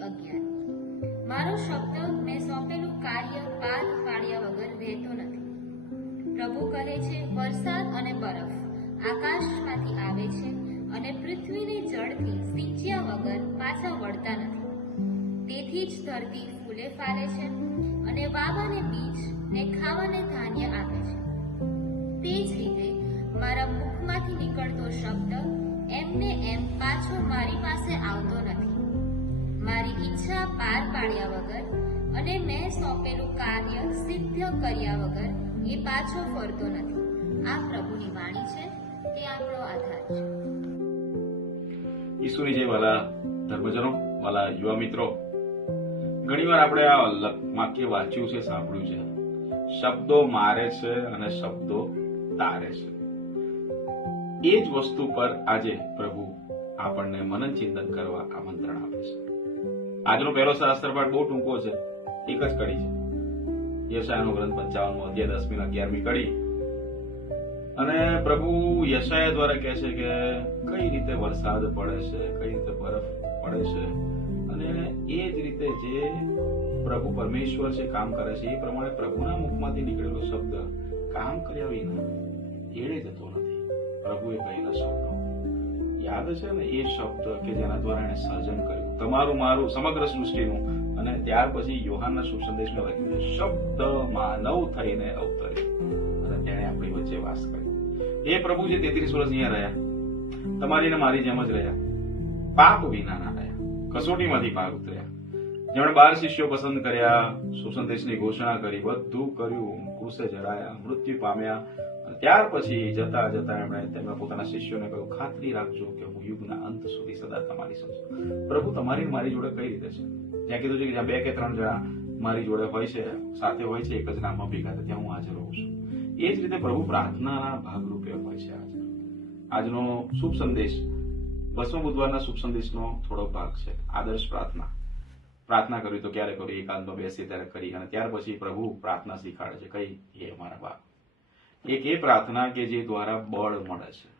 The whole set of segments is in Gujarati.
અગિયાર. મારો શબ્દ મેં સોંપેલું કાર્ય પાર પાડ્યા વગર રહેતો નથી. પ્રભુ કહે છે, વરસાદ અને બરફ આકાશમાંથી આવે છે અને પૃથ્વીને જળથી સિંચ્યા વગર પાછા વળતા નથી. તેથી જ ધરતી ફૂલે ફાલે છે અને વાવાને બીજ ને ખાવાને ધાન્ય આપે છે. તે જ રીતે મારા મુખમાંથી નીકળતો શબ્દ એમને એમ પાછો મારી પાસે આવતો નથી. મારી ઈચ્છા પાર પાડ્યા વગર અને મેં સોંપેલું કાર્ય સિદ્ધ કર્યા વગર એ પાછો ફરતો નથી. આ પ્રભુની વાણી છે, તે આપણો આધાર છે. ઈશ્વરી જય વાલા ધર્મજનો, વાલા યુવા મિત્રો, ઘણીવાર આપણે આ વાક્ય વાંચ્યું છે, સાંભળ્યું છે. શબ્દો મારે છે અને શબ્દો તારે છે. એ જ વસ્તુ પર આજે પ્રભુ આપણને મનન ચિંતન કરવા આમંત્રણ આપે છે. આજનો પહેલો શાસ્ત્ર પાઠ બહુ ટૂંકો છે, એક જ કડી છે. યશાયાનો ગ્રંથ પંચાવનમો અધ્યાય દસમી અગિયારમી કડી. અને પ્રભુ યશાયા દ્વારા કહે છે કે કઈ રીતે વરસાદ પડે છે, કઈ રીતે બરફ પડે છે, અને એ જ રીતે જે પ્રભુ પરમેશ્વર છે કામ કરે છે, એ પ્રમાણે પ્રભુના મુખમાંથી નીકળેલો શબ્દ કામ કર્યા વિના યાદ છે ને, એ શબ્દ કે જેના દ્વારા એને સર્જન કર્યું. તમારું મારું સમગ્ર સૃષ્ટિનું. અને ત્યાર પછી યોહાનના સુસંદેશમાં લખ્યું છે શબ્દ માનવ થઈને અવતર્યો અને તેણે આપણી વચ્ચે વાસ કરી. એ પ્રભુ જે તેત્રીસ વર્ષ અહીંયા રહ્યા, તમારી ને મારી જેમ જ રહ્યા. પાપ વિનાના રહ્યા. કસોટીમાંથી પાર ઉતર્યા. જેમણે બાર શિષ્યો પસંદ કર્યા સુસંદેશની ઘોષણા કરી, બધું કર્યું કુશે જડાયા મૃત્યુ પામ્યા ત્યાર પછી જતા જતા એમણે તેમના પોતાના શિષ્યોને કહ્યું, ખાતરી રાખજો કે હું યુગના અંત સુધી સદા તમારી છું." પ્રભુ તમારી મારી જોડે કઈ રીતે છે? ત્યાં કીધું છે કે જ્યાં બે કે ત્રણ જણા મારી જોડે હોય છે, સાથે હોય છે, એક જ નામમાં ભેગા ત્યાં હું હાજર હોઉં છું. એ જ રીતે પ્રભુ પ્રાર્થનાના ભાગરૂપે હોય છે આજે. આજનો શુભ સંદેશ દસમો બુધવારના શુભ સંદેશનો થોડો ભાગ છે, આદર્શ પ્રાર્થના. પ્રાર્થના કરવી તો ક્યારે કરવી એકાંતમાં બેસીએ ત્યારે કરી અને ત્યાર પછી પ્રભુ પ્રાર્થના શીખાડે છે, કઈ? એ અમારા બાપ એક એ પ્રાર્થના કે જે દ્વારા બળ મળે છે.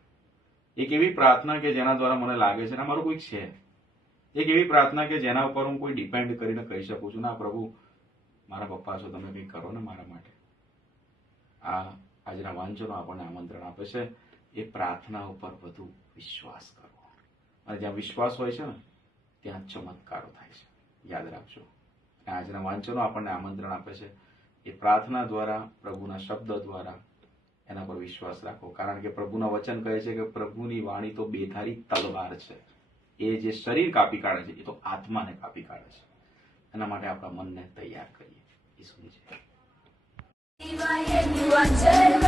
એક એવી પ્રાર્થના કે જેના દ્વારા મને લાગે છે, ને, મારું કોઈક છે. એક એવી પ્રાર્થના કે જેના ઉપર હું કોઈ ડિપેન્ડ કરીને કહી શકું છું, ના, પ્રભુ, મારા પપ્પા છો, તમે કંઈક કરો ને મારા માટે. આ આજના વાંચનો આપણને આમંત્રણ આપે છે, એ પ્રાર્થના ઉપર વધુ વિશ્વાસ કરવો. અને જ્યાં વિશ્વાસ હોય છે ને, ત્યાં ચમત્કારો થાય છે. યાદ રાખજો. અને આજના વાંચનો આપણને આમંત્રણ આપે છે, એ પ્રાર્થના દ્વારા, પ્રભુના શબ્દ દ્વારા એના પર વિશ્વાસ રાખો. કારણ કે પ્રભુના વચન કહે છે કે પ્રભુની વાણી તો બેધારી તલવાર છે. એ જે શરીર કાપી કાઢે છે, એ તો આત્માને કાપી કાઢે છે. એના માટે આપણા મનને તૈયાર કરીએ. એ યુવા ચર્મ